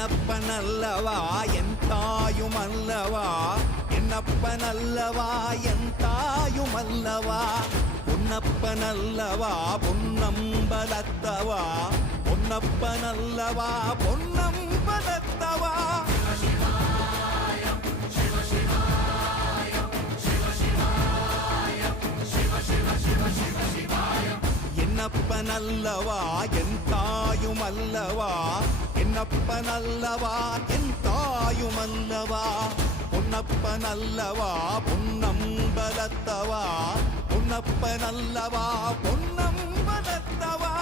என்னப்பனல்லவா என் தாயுமல்லவா, என்னப்பனல்லவா என் தாயுமல்லவா, பொன்னப்பனல்லவா பொன்னம்பலத்தவா, பொன்னப்பனல்லவா பொன்னம்பலத்தவா. என்னப்பனல்லவா என் தாயுமல்லவா, என்னப்பனல்லவா என் தாயுமல்லவா, பொன்னப்பனல்லவா பொன்னம்பலத்தவா, பொன்னப்பனல்லவா பொன்னம்பலத்தவா.